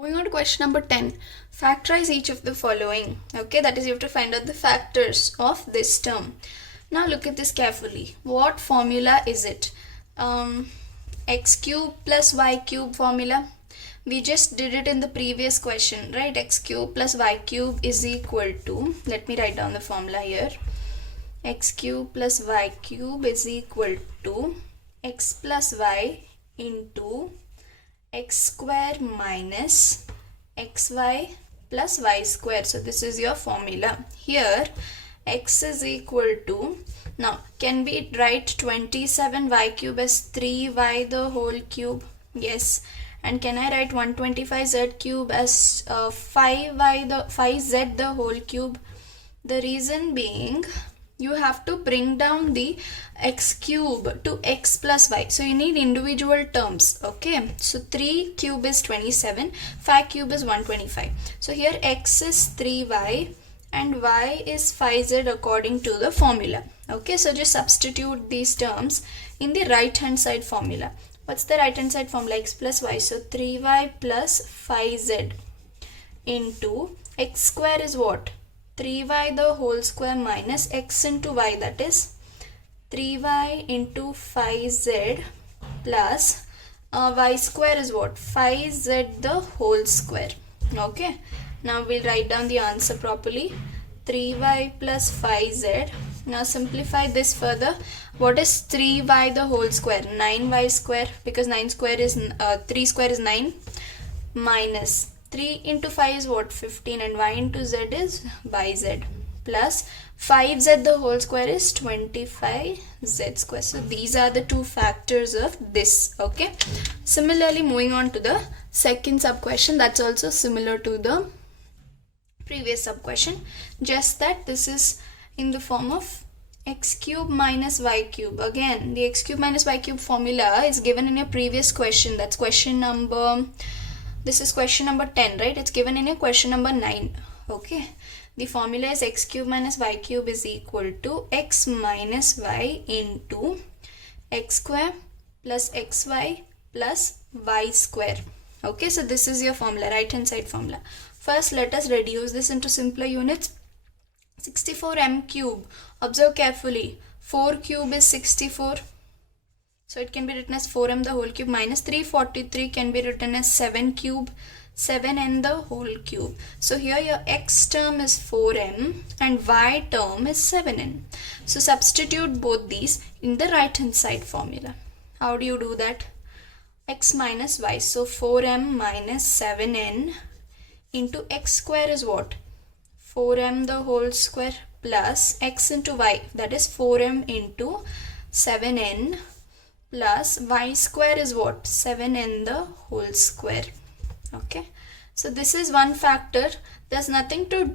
Moving on to question number 10. Factorize each of the following. Okay, that is, you have to find out the factors of this term. Now look at this carefully. What formula is it? X cube plus y cube formula. We just did it in the previous question, right? X cube plus y cube is equal to, let me write down the formula here. X cube plus y cube is equal to x plus y into x square minus xy plus y square. So this is your formula. Here x is equal to, now can we write 27y cube as 3y the whole cube? Yes. And can I write 125z cube as 5z the whole cube? The reason being, you have to bring down the x cube to x plus y. So you need individual terms. Okay. So 3 cube is 27. 5 cube is 125. So here x is 3y and y is 5z according to the formula. Okay. So just substitute these terms in the right hand side formula. What's the right hand side formula? X plus y. So 3y plus 5z into x square is what? 3y the whole square minus x into y, that is 3y into 5z plus y square is what? 5z the whole square. Okay. Now we'll write down the answer properly. 3y plus 5z. Now simplify this further. What is 3y the whole square? 9y square, because 9 square is 3 square is 9, minus 3 into 5 is what? 15, and y into z is yz, plus 5z the whole square is 25z square. So these are the two factors of this. Okay. Similarly, moving on to the second sub question, that's also similar to the previous sub question, just that this is in the form of x cube minus y cube. Again, the x cube minus y cube formula is given in a previous question. That's question number, this is question number 10, right? It's given in a question number 9. Okay. The formula is x cube minus y cube is equal to x minus y into x square plus xy plus y square. Okay. So this is your formula, right hand side formula. First, let us reduce this into simpler units. 64m cube. Observe carefully. 4 cube is 64. So it can be written as 4m the whole cube, minus 343 can be written as 7 cube, 7n the whole cube. So here your x term is 4m and y term is 7n. So substitute both these in the right hand side formula. How do you do that? X minus y. So 4m minus 7n into x square is what? 4m the whole square plus x into y, that is 4m into 7n plus y square is what? 7n the whole square. Okay. So this is one factor. There's nothing to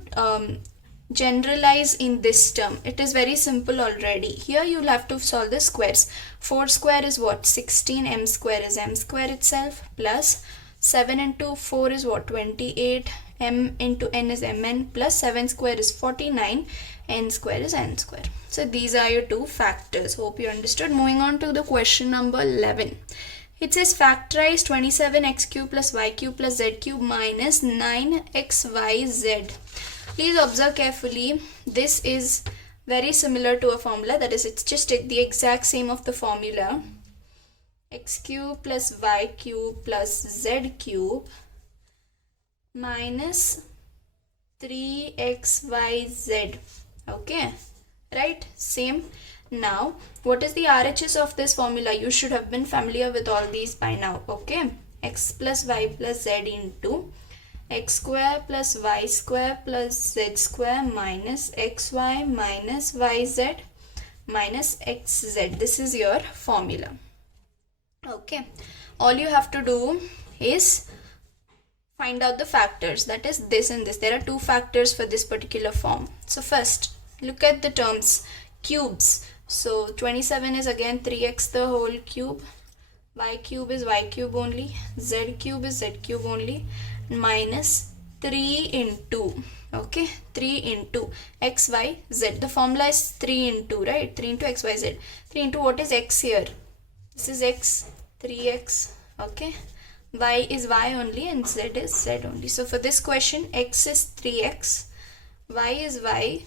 generalize in this term. It is very simple already. Here you'll have to solve the squares. 4 square is what? 16. M square is m square itself, plus 7 into 4 is what? 28. M into n is mn, plus 7 square is 49, n square is n square. So these are your two factors. Hope you understood. Moving on to the question number 11. It says factorize 27x cube plus y cube plus z cube minus 9xyz. Please observe carefully. This is very similar to a formula, that is, it's just the exact same of the formula. X cube plus y cube plus z cube minus 3xyz. Okay, right? Same. Now, what is the RHS of this formula? You should have been familiar with all these by now. Okay, x plus y plus z into x square plus y square plus z square minus xy minus yz minus xz. This is your formula. Okay, all you have to do is find out the factors, that is this and this. There are two factors for this particular form. So first, look at the terms, cubes. So 27 is again 3x the whole cube, y cube is y cube only, z cube is z cube only, minus 3 into, okay, 3 into x, y, z. The formula is 3 into, right? 3 into x, y, z. 3 into what is x here? This is x, 3x, okay, y is y only and z is z only. So for this question, x is 3x, y is y,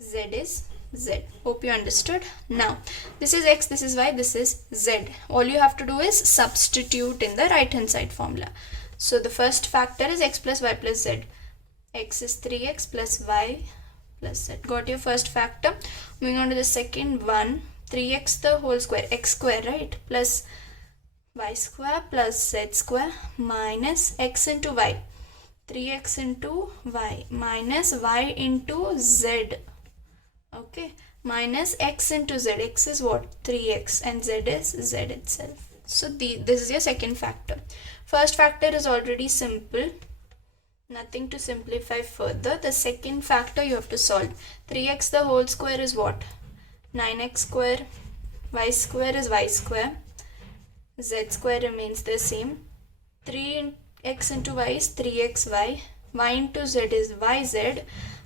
z is z. Hope you understood. Now this is x, this is y, this is z. All you have to do is substitute in the right hand side formula. So the first factor is x plus y plus z. X is 3x plus y plus z. Got your first factor. Moving on to the second one, 3x the whole square, x square, right, plus y square plus z square minus x into y, 3x into y minus y into z, okay, minus x into z. X is what? 3x and z is z itself. So this is your second factor. First factor is already simple, nothing to simplify further. The second factor you have to solve. 3x the whole square is what? 9x square, y square is y square, z square remains the same. 3x into y is 3xy, y into z is yz,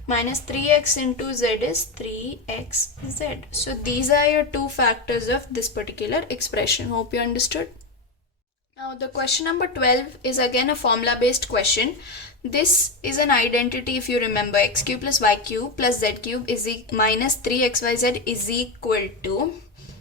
minus 3x into z is 3xz. So these are your two factors of this particular expression. Hope you understood. Now the question number 12 is again a formula based question. This is an identity, if you remember, x cube plus y cube plus z cube is minus 3xyz is equal to,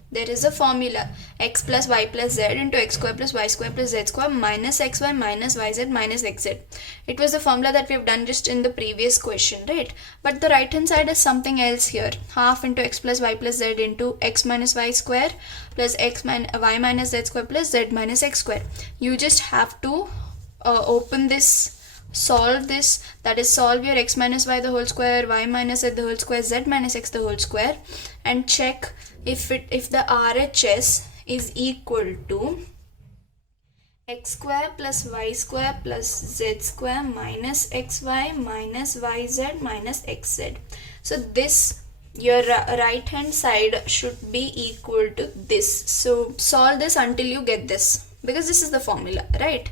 there is a formula, x plus y plus z into x square plus y square plus z square minus xy minus yz minus xz. It was the formula that we have done just in the previous question, right? But the right hand side is something else here. Half into x plus y plus z into x minus y square plus y minus z square plus z minus x square. You just have to open this, solve this, that is solve your x minus y the whole square, y minus z the whole square, z minus x the whole square, and check if the RHS is equal to x square plus y square plus z square minus xy minus yz minus xz. So this, your right hand side should be equal to this. So solve this until you get this, because this is the formula, right?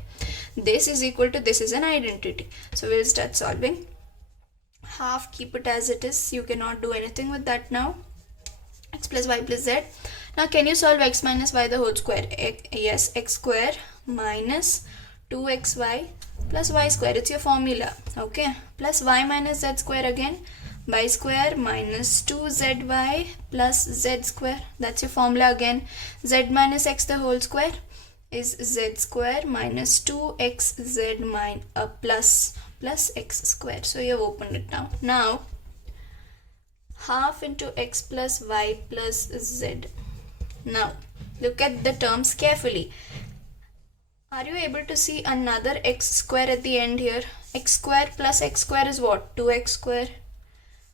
This is equal to this is an identity. So we'll start solving. Half, keep it as it is. You cannot do anything with that now. X plus y plus z. Now can you solve x minus y the whole square? Yes, x square minus 2xy plus y square. It's your formula. Okay. Plus y minus z square again. Y square minus 2zy plus z square. That's your formula again. Z minus x the whole square is z square minus 2xz plus x square. So you have opened it now. Now half into x plus y plus z. Now look at the terms carefully. Are you able to see another x square at the end here? X square plus x square is what? 2x square.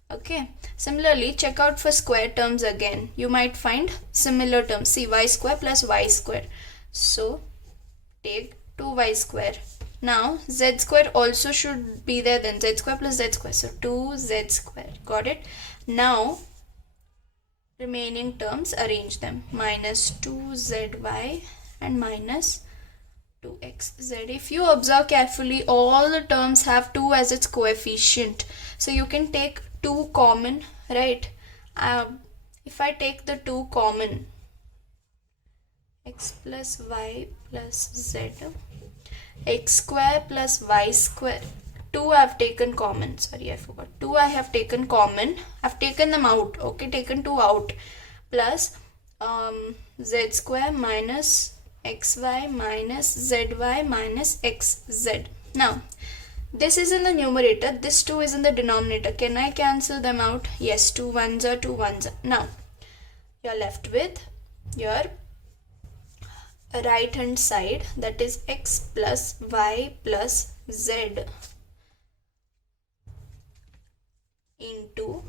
Okay. Similarly, check out for square terms again. You might find similar terms. See, y square plus y square. So take 2y square. Now z square also should be there, then z square plus z square. So 2z square. Got it? Now remaining terms, arrange them. Minus 2zy and minus 2xz. If you observe carefully, all the terms have 2 as its coefficient. So you can take 2 common, right? If I take the 2 common, x plus y plus z, x square plus y square, 2 I have taken common, sorry I forgot, 2 I have taken common, I have taken them out, okay, taken 2 out, plus z square minus xy minus zy minus xz. Now this is in the numerator, this 2 is in the denominator. Can I cancel them out? Yes, 2 ones are 2 ones are. Now you're left with your right hand side, that is x plus y plus z into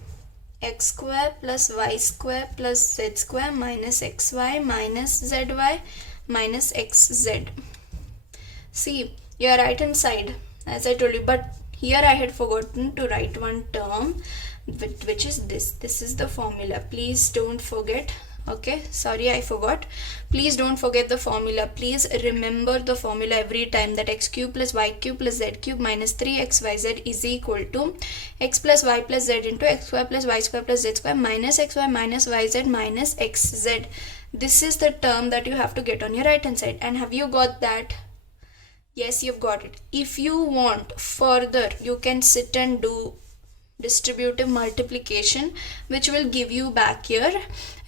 x square plus y square plus z square minus xy minus zy minus xz. See, your right hand side, as I told you, but here I had forgotten to write one term, which is this. This is the formula. Please don't forget. Okay, sorry I forgot. Please don't forget the formula. Please remember the formula every time, that x cube plus y cube plus z cube minus 3xyz is equal to x plus y plus z into x square plus y square plus z square minus xy minus yz minus xz. This is the term that you have to get on your right hand side. And have you got that? Yes, you've got it. If you want further, you can sit and do distributive multiplication, which will give you back your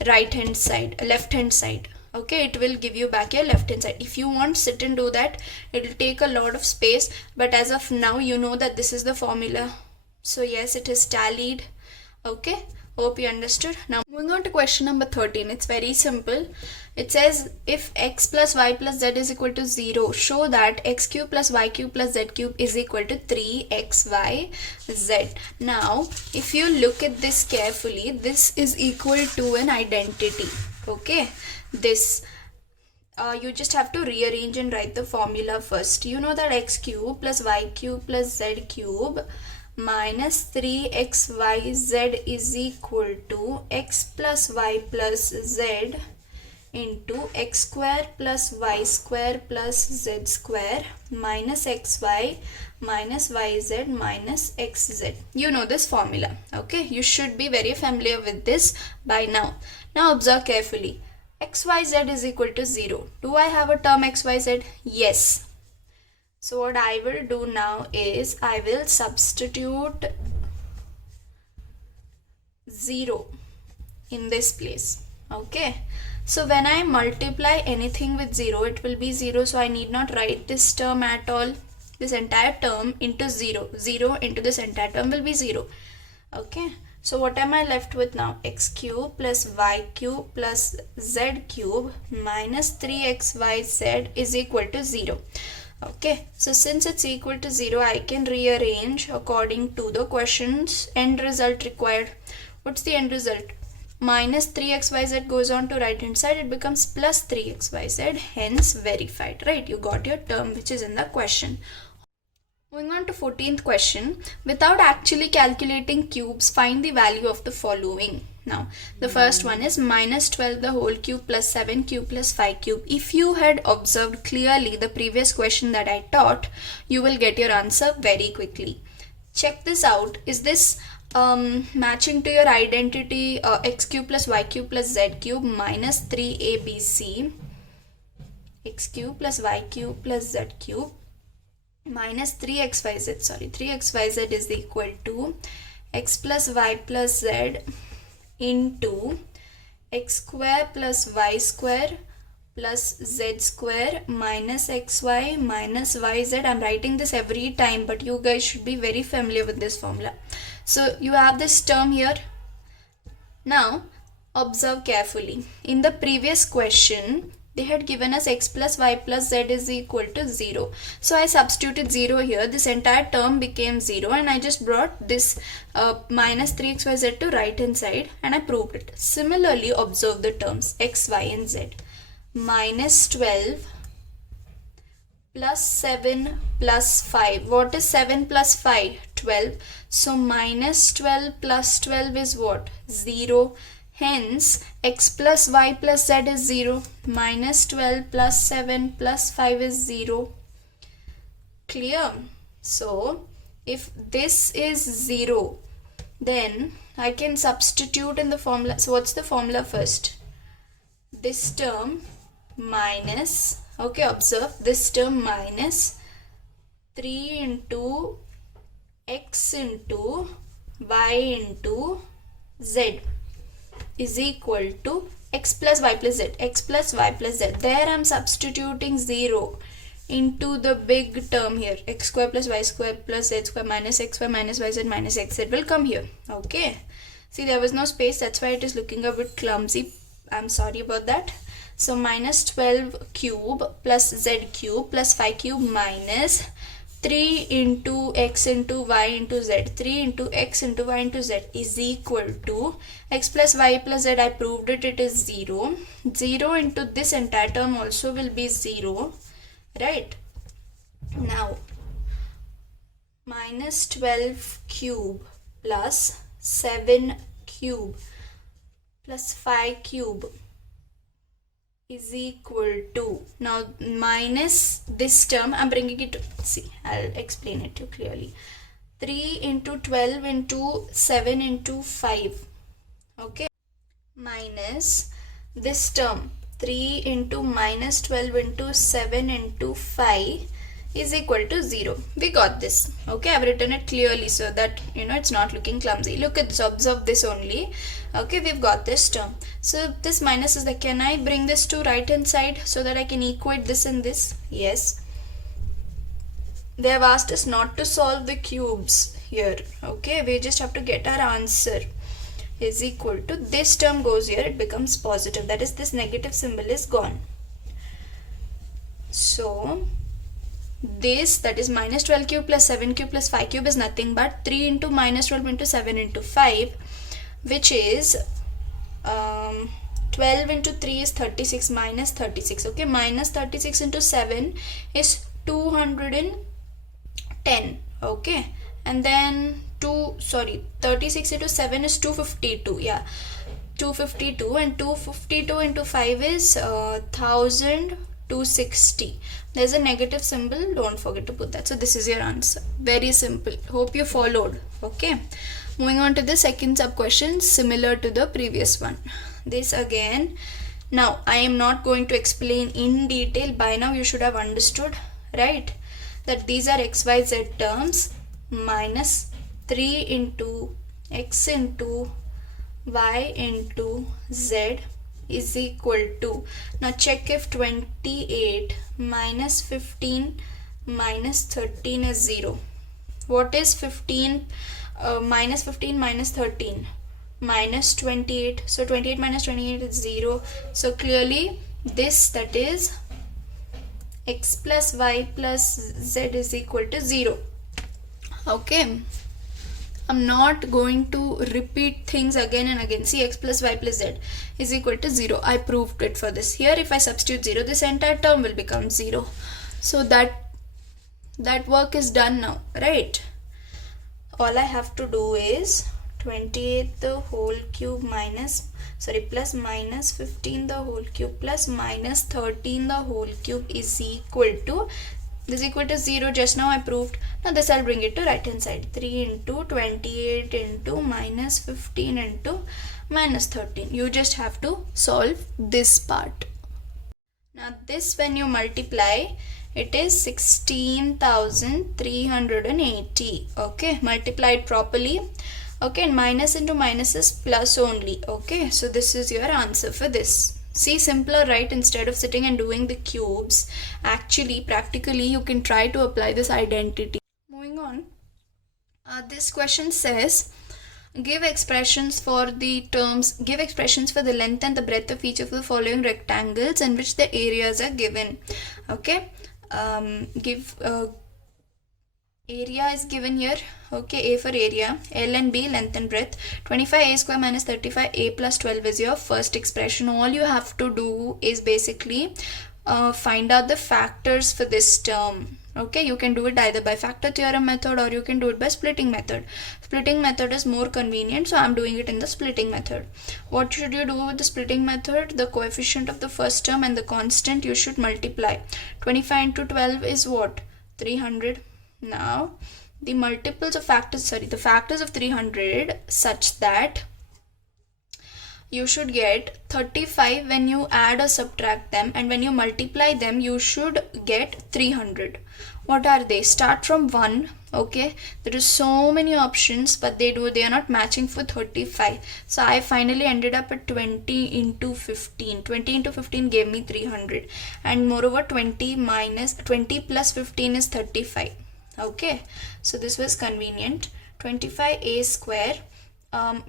right hand side, left hand side. Okay, it will give you back your left hand side. If you want, sit and do that. It will take a lot of space, but as of now you know that this is the formula. So yes, it is tallied. Okay, hope you understood. Now moving on to question number 13. It's very simple. It says if x plus y plus z is equal to 0, show that x cube plus y cube plus z cube is equal to 3xyz. Now if you look at this carefully, this is equal to an identity. Okay, this you just have to rearrange and write the formula first. You know that x cube plus y cube plus z cube minus 3xyz is equal to x plus y plus z into x square plus y square plus z square minus xy minus yz minus xz. You know this formula. Okay, you should be very familiar with this by now. Now observe carefully. xyz is equal to 0. Do I have a term xyz? Yes. So what I will do now is I will substitute 0 in this place. Okay, so when I multiply anything with 0, it will be 0. So I need not write this term at all. This entire term into 0. 0 into this entire term will be 0. Okay, so what am I left with now? X cube plus y cube plus z cube minus 3xyz is equal to 0. Okay, so since it's equal to 0, I can rearrange according to the question's end result required. What's the end result? Minus 3xyz goes on to right hand side, it becomes plus 3xyz, hence verified, right? You got your term which is in the question. Moving on to 14th question. Without actually calculating cubes, find the value of the following. Now, the first one is minus 12 the whole cube plus 7 cube plus 5 cube. If you had observed clearly the previous question that I taught, you will get your answer very quickly. Check this out. Is this matching to your identity x cube plus y cube plus z cube minus 3abc, x cube plus y cube plus z cube minus 3xyz, 3xyz is equal to x plus y plus z into x square plus y square plus z square minus xy minus yz. I'm writing this every time, but you guys should be very familiar with this formula. So you have this term here. Now observe carefully. In the previous question, they had given us x plus y plus z is equal to 0. So I substituted 0 here. This entire term became 0 and I just brought this minus 3xyz to right hand side and I proved it. Similarly, observe the terms x, y and z. Minus 12 plus 7 plus 5. What is 7 plus 5? 12. So minus 12 plus 12 is what? 0. Hence, x plus y plus z is 0. Minus 12 plus 7 plus 5 is 0. Clear? So, if this is 0, then I can substitute in the formula. So, what's the formula first? This term minus, okay, observe, this term minus 3 into x into y into z is equal to x plus y plus z, x plus y plus z. There I am substituting 0 into the big term here, x square plus y square plus z square minus xy minus yz minus xz will come here. Okay, see, there was no space, that's why it is looking a bit clumsy. I'm sorry about that. So minus 12 cube plus z cube plus 5 cube minus 3 into x into y into z, 3 into x into y into z is equal to x plus y plus z. I proved it, it is 0. 0 into this entire term also will be 0, right? Now, minus 12 cube plus 7 cube plus 5 cube is equal to, now minus this term, I'm bringing it to, see, I'll explain it to you clearly. 3 into 12 into 7 into 5, okay, minus this term 3 into minus 12 into 7 into 5 is equal to 0. We got this. Okay, I've written it clearly so that it's not looking clumsy. Look at this, observe this only. Okay, we've got this term. So this minus is like, can I bring this to right hand side so that I can equate this and this? Yes. They have asked us not to solve the cubes here. Okay, we just have to get our answer is equal to this term goes here, it becomes positive, that is this negative symbol is gone. So this, that is minus 12 cube plus 7 cube plus 5 cube, is nothing but 3 into minus 12 into 7 into 5, which is 12 into 3 is 36 minus 36. Okay, minus 36 into 7 is 210. Okay, and then 36 into 7 is 252. Yeah, 252, and 252 into 5 is 1260. There's a negative symbol, don't forget to put that. So this is your answer. Very simple. Hope you followed. Okay, moving on to the second sub question, similar to the previous one. This again, now I am not going to explain in detail. By now you should have understood, right, that these are xyz terms. Minus 3 into x into y into z is equal to, now check if 28 minus 15 minus 13 is 0. What is 15 minus 15 minus 13? Minus 28. So 28 minus 28 is 0. So clearly this, that is x plus y plus z is equal to 0. Okay, I'm not going to repeat things again and again. See, x plus y plus z is equal to 0. I proved it for this. Here if I substitute 0, this entire term will become 0. So that work is done now, right? All I have to do is 28 the whole cube plus minus 15 the whole cube plus minus 13 the whole cube is equal to, this is equal to 0. Just now I proved. Now this I'll bring it to right hand side. 3 into 28 into minus 15 into minus 13. You just have to solve this part. Now this, when you multiply, it is 16,380. Okay, multiply it properly. Okay, and minus into minus is plus only. Okay, so this is your answer for this. See, simpler, right? Instead of sitting and doing the cubes, actually practically you can try to apply this identity. Moving on, this question says, give expressions for the length and the breadth of each of the following rectangles in which the areas are given. Okay, area is given here. Okay, A for area, L and B length and breadth. 25a square minus 35a plus 12 is your first expression. All you have to do is basically find out the factors for this term. Okay, you can do it either by factor theorem method or you can do it by splitting method. Splitting method is more convenient, so I'm doing it in the splitting method. What should you do with the splitting method? The coefficient of the first term and the constant you should multiply. 25 into 12 is what? 300. Now the multiples of the factors of 300 such that you should get 35 when you add or subtract them, and when you multiply them you should get 300. What are they? Start from 1. Okay, there is so many options, but they are not matching for 35. So I finally ended up at 20 into 15. 20 into 15 gave me 300, and moreover 20 plus 15 is 35. Okay, so this was convenient. 25a square,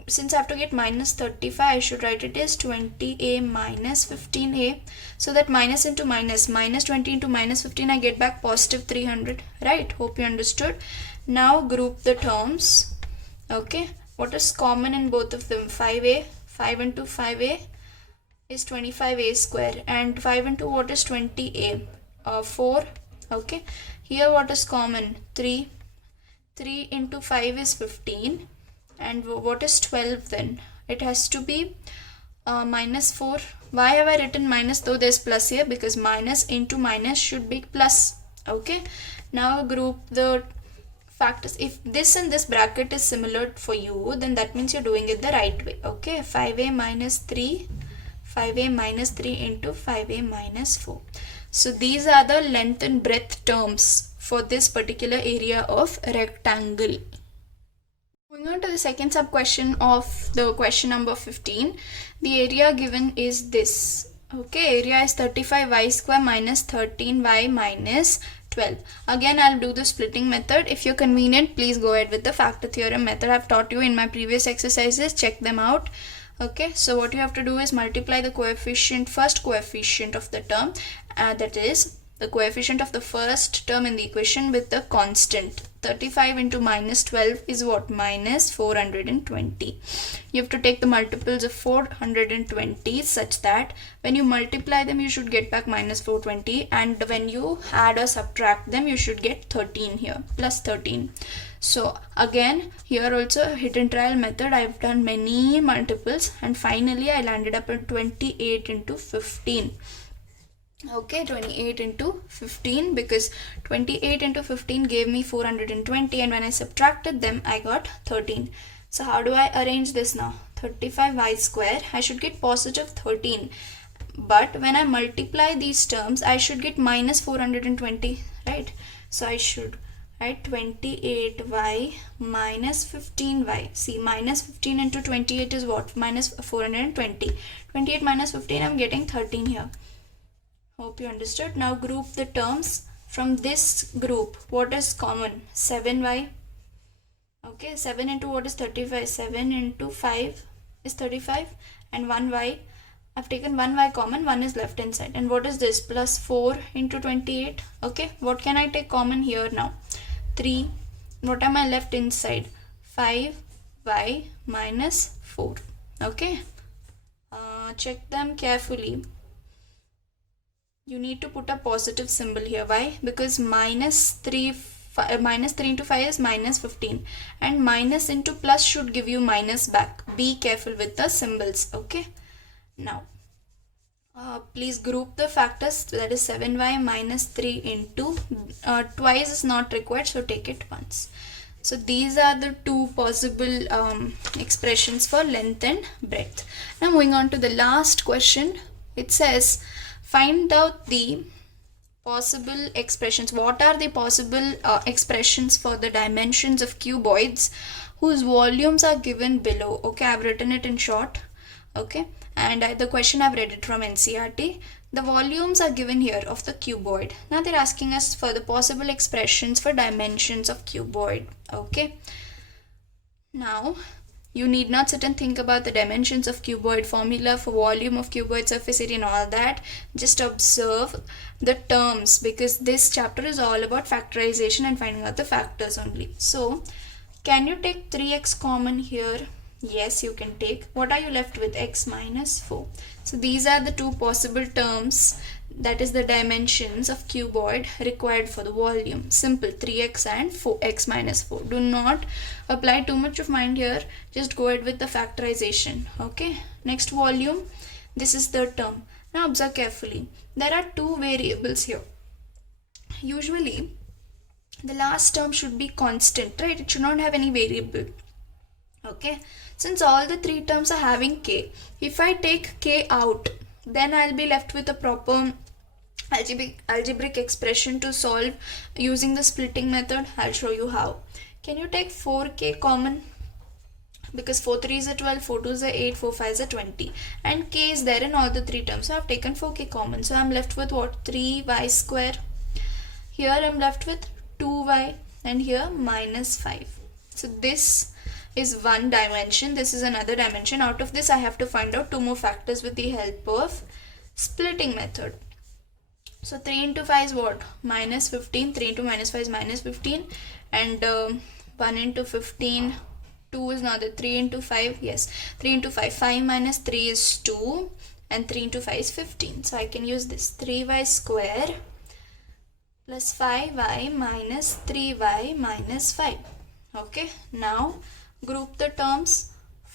since I have to get minus 35, I should write it as 20a minus 15a, so that minus into minus 20 into minus 15, I get back positive 300, right? Hope you understood. Now group the terms. Okay, what is common in both of them? 5a, 5 into 5a is 25a square, and 5 into what is 20a? 4. Okay, here what is common? 3 into 5 is 15, and what is 12 then? It has to be minus 4. Why have I written minus though there's plus here? Because minus into minus should be plus. Okay, now group the factors. If this and this bracket is similar for you, then that means you're doing it the right way. Okay, 5a minus 3 into 5a minus 4. So these are the length and breadth terms for this particular area of rectangle. Moving on to the second sub question of the question number 15. The area given is this. Okay, area is 35y square minus 13y minus 12. Again, I'll do the splitting method. If you're convenient, please go ahead with the factor theorem method I've taught you in my previous exercises. Check them out. Okay, so what you have to do is multiply the first coefficient of the term, that is the coefficient of the first term in the equation with the constant. 35 into minus 12 is what? Minus 420. You have to take the multiples of 420 such that when you multiply them you should get back minus 420, and when you add or subtract them you should get 13 here, plus 13. So again, here also hit and trial method, I have done many multiples and finally I landed up at 28 into 15. Okay, 28 into 15, because 28 into 15 gave me 420, and when I subtracted them I got 13. So how do I arrange this now? 35y square, I should get positive 13, but when I multiply these terms I should get minus 420, right? So I should write 28y minus 15y. See, minus 15 into 28 is what? Minus 420. 28 minus 15, I'm getting 13 here. Hope you understood. Now group the terms from this group. What is common? 7y. Okay, 7 into what is 35? 7 into 5 is 35, and 1y. I've taken 1y common, 1 is left inside. And what is this? Plus 4 into 28. Okay, what can I take common here now? 3. What am I left inside? 5y minus 4. Okay, check them carefully. You need to put a positive symbol here. Why? Because minus 3 into 5 is minus 15, and minus into plus should give you minus back. Be careful with the symbols. Okay, now please group the factors, that is 7y minus 3 into twice is not required, so take it once. So these are the two possible expressions for length and breadth. Now moving on to the last question. It says find out the possible expressions. What are the possible expressions for the dimensions of cuboids whose volumes are given below? Okay, I've written it in short. Okay, and the question I've read it from NCERT. The volumes are given here of the cuboid. Now they're asking us for the possible expressions for dimensions of cuboid. Okay, now you need not sit and think about the dimensions of cuboid, formula for volume of cuboid, surface area and all that. Just observe the terms, because this chapter is all about factorization and finding out the factors only. So can you take 3x common here? Yes, you can take. What are you left with? X minus 4. So these are the two possible terms, that is the dimensions of cuboid required for the volume. Simple, 3x and 4x minus 4. Do not apply too much of mind here. Just go ahead with the factorization. Okay, next volume. This is the term. Now observe carefully. There are two variables here. Usually the last term should be constant, right? It should not have any variable. Okay, since all the three terms are having k, if I take k out, then I'll be left with a proper algebraic expression to solve using the splitting method. I'll show you how. Can you take 4k common? Because 4 3 is a 12, 4 2 is a 8, 4 5 is a 20, and k is there in all the three terms. So I've taken 4k common. So I'm left with what? 3y square. Here I'm left with 2y, and here minus 5. So this is one dimension, this is another dimension. Out of this I have to find out two more factors with the help of splitting method. So 3 into 5 is what? Minus 15. 3 into minus 5 is minus 15, and 1 into 15, 2 is not the 3 into 5. Yes, 3 into 5, 5 minus 3 is 2, and 3 into 5 is 15. So I can use this 3y square plus 5y minus 3y minus 5. Okay, now group the terms.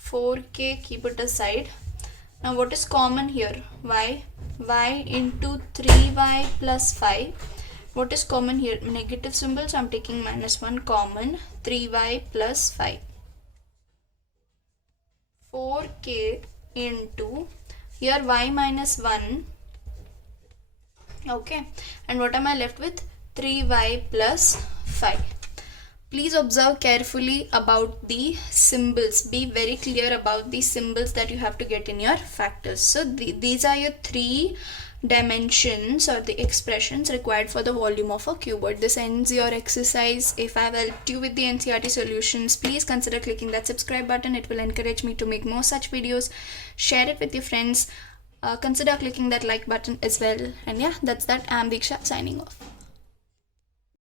4k, keep it aside. Now what is common here? Y into 3y plus 5. What is common here? Negative symbol, so I'm taking minus 1 common. 3y plus 5. 4k into, here y minus 1. Okay, and what am I left with? 3y plus 5. Please observe carefully about the symbols. Be very clear about the symbols that you have to get in your factors. So these are your 3 dimensions or the expressions required for the volume of a cuboid. This ends your exercise. If I have helped you with the NCERT solutions, please consider clicking that subscribe button. It will encourage me to make more such videos. Share it with your friends. Consider clicking that like button as well. And yeah, that's that. I'm Diksha signing off.